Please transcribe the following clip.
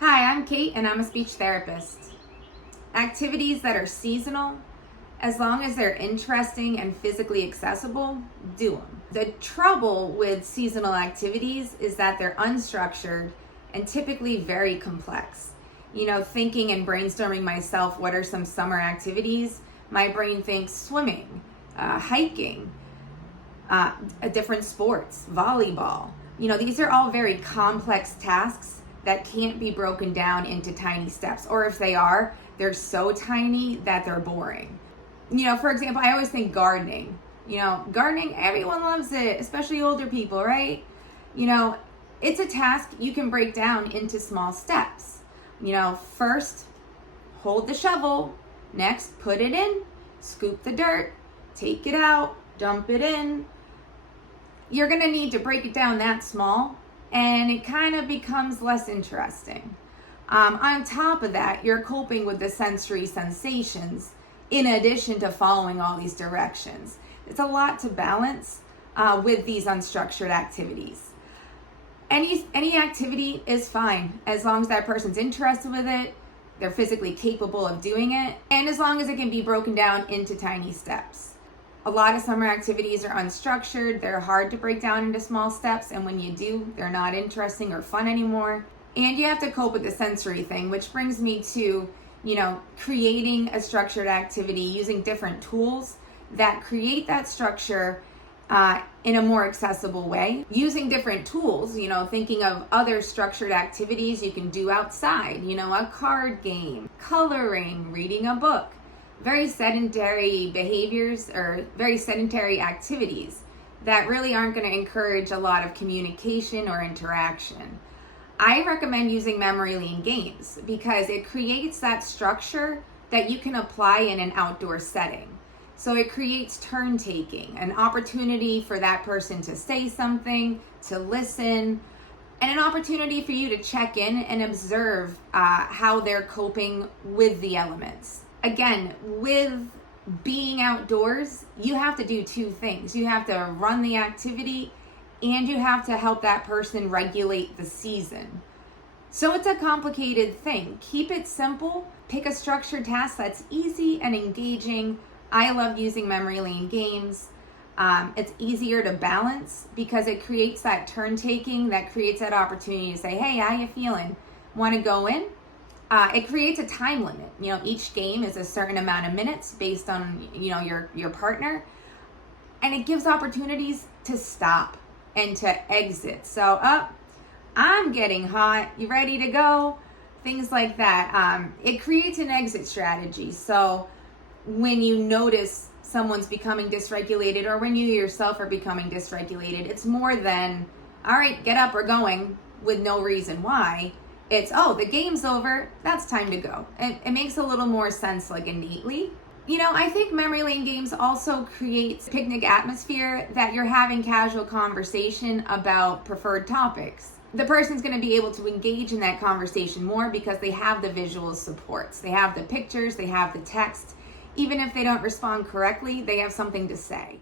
Hi, I'm Kate and I'm a speech therapist. Activities that are seasonal, as long as they're interesting and physically accessible, do them. The trouble with seasonal activities is that they're unstructured and typically very complex. Thinking and brainstorming myself, what are some summer activities? My brain thinks swimming, hiking, different sports, volleyball. These are all very complex tasks that can't be broken down into tiny steps. Or if they are, they're so tiny that they're boring. For example, I always think gardening. Gardening, everyone loves it, especially older people, right? It's a task you can break down into small steps. First, hold the shovel. Next, put it in, scoop the dirt, take it out, dump it in. You're gonna need to break it down that small, and it kind of becomes less interesting. On top of that, you're coping with the sensory sensations in addition to following all these directions. It's a lot to balance with these unstructured activities. Any activity is fine as long as that person's interested with it, they're physically capable of doing it, and as long as it can be broken down into tiny steps. A lot of summer activities are unstructured, they're hard to break down into small steps, and when you do, they're not interesting or fun anymore. And you have to cope with the sensory thing, which brings me to, creating a structured activity using different tools that create that structure in a more accessible way. Using different tools, thinking of other structured activities you can do outside, a card game, coloring, reading a book. Very sedentary behaviors or very sedentary activities that really aren't going to encourage a lot of communication or interaction. I recommend using memory lane games because it creates that structure that you can apply in an outdoor setting. So it creates turn taking, an opportunity for that person to say something, to listen, and an opportunity for you to check in and observe how they're coping with the elements. Again, with being outdoors, you have to do two things. You have to run the activity and you have to help that person regulate the season. So it's a complicated thing. Keep it simple. Pick a structured task that's easy and engaging. I love using memory lane games. It's easier to balance because it creates that turn taking, that creates that opportunity to say, hey, how you feeling? Want to go in? It creates a time limit. Each game is a certain amount of minutes based on, your partner. And it gives opportunities to stop and to exit. So, I'm getting hot. You ready to go? Things like that. It creates an exit strategy. So when you notice someone's becoming dysregulated or when you yourself are becoming dysregulated, it's more than, all right, get up, we're going, with no reason why. It's, the game's over, that's time to go. It makes a little more sense, like innately. I think memory lane games also creates a picnic atmosphere that you're having casual conversation about preferred topics. The person's going to be able to engage in that conversation more because they have the visual supports. They have the pictures, they have the text. Even if they don't respond correctly, they have something to say.